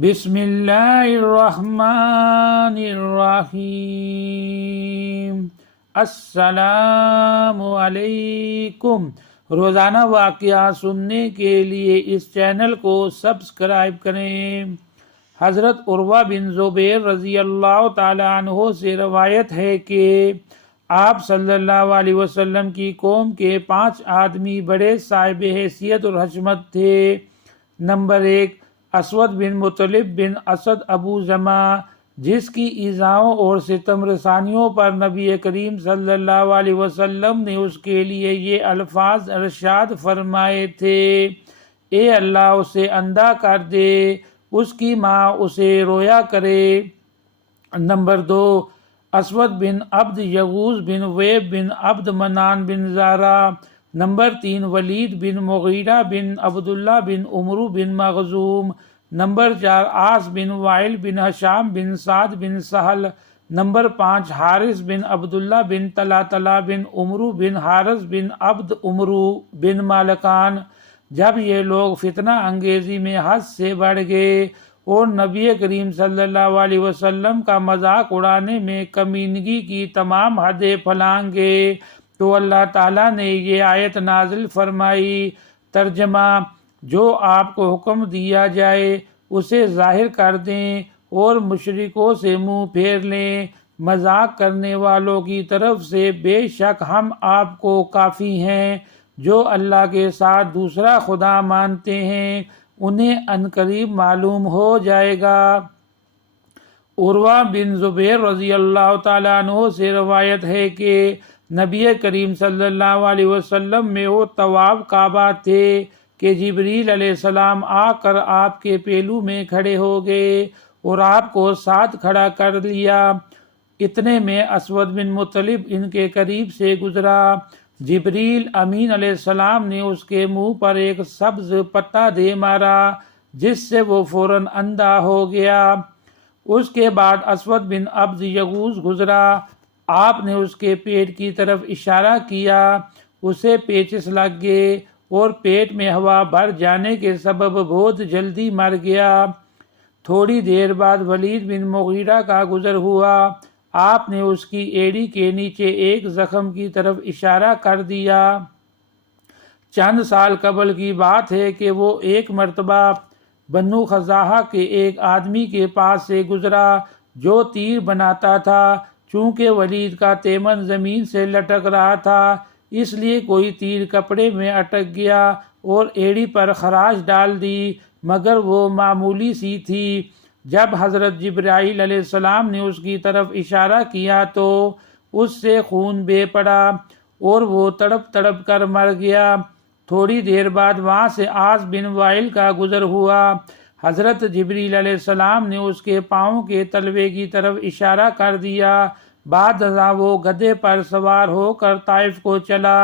بسم اللہ الرحمن الرحیم۔ السلام علیکم۔ روزانہ واقعات سننے کے لیے اس چینل کو سبسکرائب کریں۔ حضرت عروہ بن زبیر رضی اللہ تعالی عنہ سے روایت ہے کہ آپ صلی اللہ علیہ وسلم کی قوم کے 5 آدمی بڑے صاحب حیثیت اور حشمت تھے۔ نمبر 1، اسود بن مطلب بن اسد ابو زمع، جس کی ایذاؤں اور ستم رسانیوں پر نبی کریم صلی اللہ علیہ وسلم نے اس کے لیے یہ الفاظ ارشاد فرمائے تھے: اے اللہ اسے اندھا کر دے، اس کی ماں اسے رویا کرے۔ نمبر 2، اسود بن عبد یغوث بن ویب بن عبد منان بن زارہ۔ نمبر 3، ولید بن مغیرہ بن عبداللہ بن عمرو بن مخزوم۔ نمبر 4، عاص بن وائل بن ہشام بن سعد بن سہل۔ نمبر 5، حارث بن عبداللہ بن طلحہ بن عمرو بن حارث بن عبد عمرو بن مالکان۔ جب یہ لوگ فتنہ انگیزی میں حد سے بڑھ گئے اور نبی کریم صلی اللہ علیہ وسلم کا مذاق اڑانے میں کمینگی کی تمام حدیں پھلانگ گئے تو اللہ تعالیٰ نے یہ آیت نازل فرمائی۔ ترجمہ: جو آپ کو حکم دیا جائے اسے ظاہر کر دیں اور مشرکوں سے منہ پھیر لیں۔ مذاق کرنے والوں کی طرف سے بے شک ہم آپ کو کافی ہیں۔ جو اللہ کے ساتھ دوسرا خدا مانتے ہیں انہیں عنقریب معلوم ہو جائے گا۔ عروہ بن زبیر رضی اللہ تعالیٰ عنہ سے روایت ہے کہ نبی کریم صلی اللہ علیہ وسلم میں وہ طواف کعبہ تھے کہ جبریل علیہ السلام آ کر آپ کے پہلو میں کھڑے ہو گئے اور آپ کو ساتھ کھڑا کر لیا۔ اتنے میں اسود بن مطلب ان کے قریب سے گزرا۔ جبریل امین علیہ السلام نے اس کے منہ پر ایک سبز پتا دے مارا جس سے وہ فوراً اندھا ہو گیا۔ اس کے بعد اسود بن عبد یغوث گزرا۔ آپ نے اس کے پیٹ کی طرف اشارہ کیا، اسے پیچس لگ گئے اور پیٹ میں ہوا بھر جانے کے سبب بہت جلدی مر گیا۔ تھوڑی دیر بعد ولید بن مغیرہ کا گزر ہوا۔ آپ نے اس کی ایڑی کے نیچے ایک زخم کی طرف اشارہ کر دیا۔ چند سال قبل کی بات ہے کہ وہ ایک مرتبہ بنو خزاعہ کے ایک آدمی کے پاس سے گزرا جو تیر بناتا تھا۔ چونکہ ولید کا تیمن زمین سے لٹک رہا تھا اس لیے کوئی تیر کپڑے میں اٹک گیا اور ایڑی پر خراش ڈال دی، مگر وہ معمولی سی تھی۔ جب حضرت جبرائیل علیہ السلام نے اس کی طرف اشارہ کیا تو اس سے خون بہہ پڑا اور وہ تڑپ تڑپ کر مر گیا۔ تھوڑی دیر بعد وہاں سے عاص بن وائل کا گزر ہوا۔ حضرت جبریل علیہ السلام نے اس کے پاؤں کے تلوے کی طرف اشارہ کر دیا۔ بعد ازاں وہ گدھے پر سوار ہو کر طائف کو چلا۔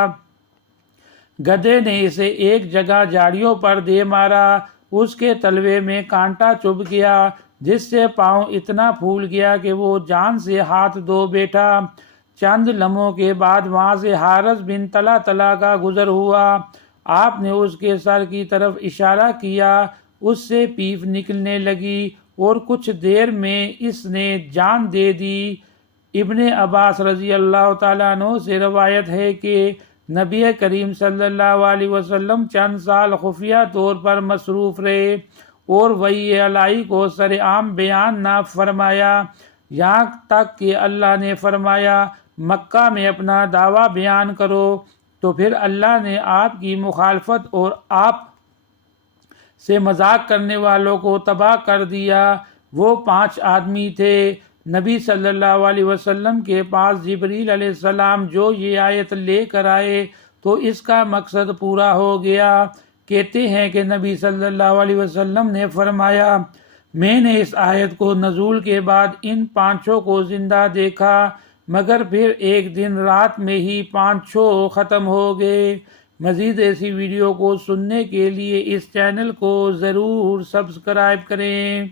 گدھے نے اسے ایک جگہ جھاڑیوں پر دے مارا، اس کے تلوے میں کانٹا چبھ گیا جس سے پاؤں اتنا پھول گیا کہ وہ جان سے ہاتھ دھو بیٹھا۔ چند لمحوں کے بعد وہاں سے حارث بن طلحہ کا گزر ہوا۔ آپ نے اس کے سر کی طرف اشارہ کیا، اس سے پیپ نکلنے لگی اور کچھ دیر میں اس نے جان دے دی۔ ابن عباس رضی اللہ تعالیٰ عنہ سے روایت ہے کہ نبی کریم صلی اللہ علیہ وسلم چند سال خفیہ طور پر مصروف رہے اور وحی الہی کو سرعام بیان نہ فرمایا، یہاں تک کہ اللہ نے فرمایا مکہ میں اپنا دعویٰ بیان کرو، تو پھر اللہ نے آپ کی مخالفت اور آپ سے مذاق کرنے والوں کو تباہ کر دیا۔ وہ 5 آدمی تھے۔ نبی صلی اللہ علیہ وسلم کے پاس جبریل علیہ السلام جو یہ آیت لے کر آئے تو اس کا مقصد پورا ہو گیا۔ کہتے ہیں کہ نبی صلی اللہ علیہ وسلم نے فرمایا، میں نے اس آیت کو نزول کے بعد ان 5 کو زندہ دیکھا، مگر پھر ایک دن رات میں ہی 5 ختم ہو گئے۔ مزید ایسی ویڈیو کو سننے کے لیے اس چینل کو ضرور سبسکرائب کریں۔